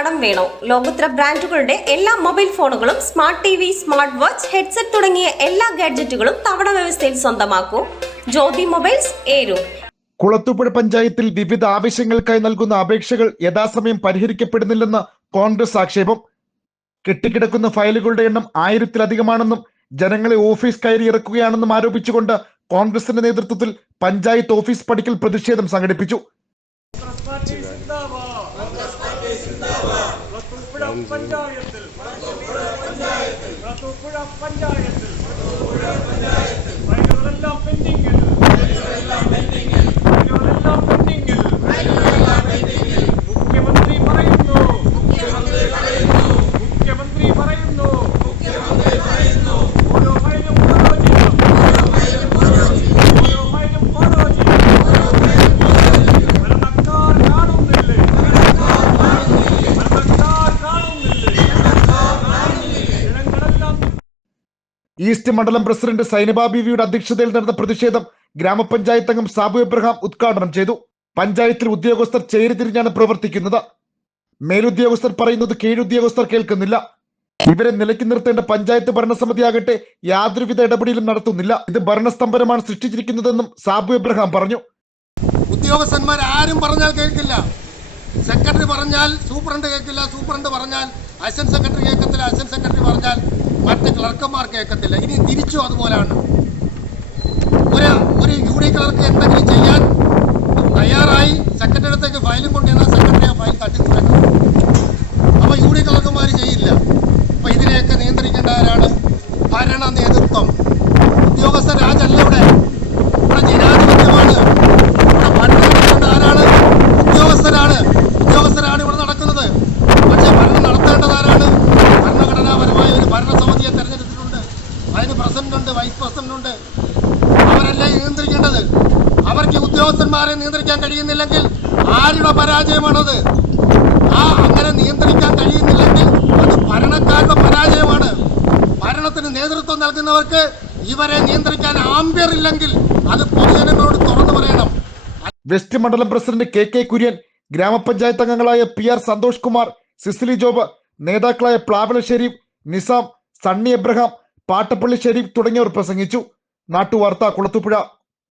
കടം വേണോ? ലോകോത്തര ബ്രാൻഡുകളുടെ എല്ലാ മൊബൈൽ ഫോണുകളും smart T V smart watch headset തുടങ്ങിയ എല്ലാ ഗാഡ്ജറ്റുകളും തവണ വ്യവസ്ഥയിൽ സ്വന്തമാക്കൂ. ജ്യോതി മൊബൈൽസ് ഏരു. കുളത്തുപുഴ പഞ്ചായത്തിൽ വിവിധ ആവശ്യങ്ങൾക്കായി നൽകുന്ന അപേക്ഷകൾ യഥാസമയം പരിഹരിക്കപ്പെടുന്നില്ലെന്ന് കോൺഗ്രസ് ആക്ഷേപം. കെട്ടിക്കിടക്കുന്ന ഫയലുകളുടെ എണ്ണം ആയിരത്തിലധികമാണെന്നും ജനങ്ങളെ ഓഫീസ് കയറി ഇറക്കുകയാണെന്നും ആരോപിച്ചുകൊണ്ട് കോൺഗ്രസിന്റെ നേതൃത്വത്തിൽ പഞ്ചായത്ത് ഓഫീസ് പടിക്കൽ പ്രതിഷേധം സംഘടിപ്പിച്ചു. പാർട്ടി സിന്ദാബാദ് റത്തുപ്പുഴ പഞ്ചായത്തിൽ റത്തുപ്പുഴ പഞ്ചായത്തിൽ ഫയലുകളെല്ലാം പെൻഡിങ്ങിൽ ഫയലുകളെല്ലാം പെൻഡിങ്ങിൽ മുഖ്യമന്ത്രി പറയുന്നു. മുഖ്യമന്ത്രി പറയുന്നു. ഓരോ ഈസ്റ്റ് മണ്ഡലം പ്രസിഡന്റ് സൈനബ ബീവിയുടെ അധ്യക്ഷതയിൽ നടന്ന പ്രതിഷേധം ഗ്രാമപഞ്ചായത്ത് അംഗം സാബു എബ്രഹാം ഉദ്ഘാടനം ചെയ്തു. പഞ്ചായത്തിൽ ഉദ്യോഗസ്ഥർ ചേരിതിരിഞ്ഞാണ് പ്രവർത്തിക്കുന്നത്. മേലുദ്യോഗസ്ഥർ പറയുന്നത് കീഴുദ്യോഗസ്ഥർ കേൾക്കുന്നില്ല. ഇവരെ നിലയ്ക്ക് നിർത്തേണ്ട പഞ്ചായത്ത് ഭരണസമിതി ഭരണസമിതിയാകട്ടെ യാതൊരുവിധ ഇടപെടലും നടത്തുന്നില്ല. ഇത് ഭരണസ്തംഭനമാണ് സൃഷ്ടിച്ചിരിക്കുന്നതെന്നും സാബു എബ്രഹാം പറഞ്ഞു. ഉദ്യോഗസ്ഥന്മാർ ആരും പറഞ്ഞാൽ കേൾക്കില്ല. സെക്രട്ടറി പറഞ്ഞാൽ സൂപ്രണ്ട് കേൾക്കില്ല. സൂപ്രണ്ട് പറഞ്ഞാൽ അസിസ്റ്റന്റ് സെക്രട്ടറി കേൾക്കത്തില്ല. അസിസ്റ്റന്റ് സെക്രട്ടറി ക്ലർക്കന്മാർ കേൾക്കത്തില്ല. ഇനി തിരിച്ചു അതുപോലാണ്. ഒരു ഒരു യു ഡി ക്ലർക്ക് എന്തെങ്കിലും ചെയ്യാൻ തയ്യാറായി സെക്രട്ടറി അടുത്തേക്ക് ഫയലും കൊണ്ടുവന്നാൽ സെക്രട്ടറി ആ ഫയൽ തട്ടി തുടങ്ങും അപ്പോൾ യു ഡി ക്ലർക്കന്മാർ ചെയ്യില്ല. അപ്പോൾ ഇതിനെയൊക്കെ നിയന്ത്രിക്കേണ്ട ആരാണ് ഭരണ നേതൃത്വം. ഉദ്യോഗസ്ഥ രാജല്ല ഉദ്യോഗസ്ഥന്മാരെ നിയന്ത്രിക്കാൻ കഴിയുന്നില്ലെങ്കിൽ ആരുടെ പരാജയമാണത്? ആ അങ്ങനെ നിയന്ത്രിക്കാൻ കഴിയുന്നില്ലെങ്കിൽ അത് ഭരണക്കാരുടെ പരാജയമാണ്. ഭരണത്തിന് നേതൃത്വം നൽകുന്നവർക്ക് ഇവരെ നിയന്ത്രിക്കാൻ ആംബിയർ ഇല്ലെങ്കിൽ അത് പൊതുജനങ്ങളോട് തുറന്നു പറയണം. വെസ്റ്റ് മണ്ഡലം പ്രസിഡന്റ് കെ കെ കുര്യൻ ഗ്രാമപഞ്ചായത്ത് അംഗങ്ങളായ പി ആർ സന്തോഷ് കുമാർ സിസിലി ജോബ് നേതാക്കളായ പ്ലാവല ഷെരീഫ് നിസാം സണ്ണി എബ്രഹാം പാട്ടപ്പള്ളി ഷെരീഫ് തുടങ്ങിയവർ പ്രസംഗിച്ചു. നാട്ടുവാർത്ത കുളത്തുപുഴ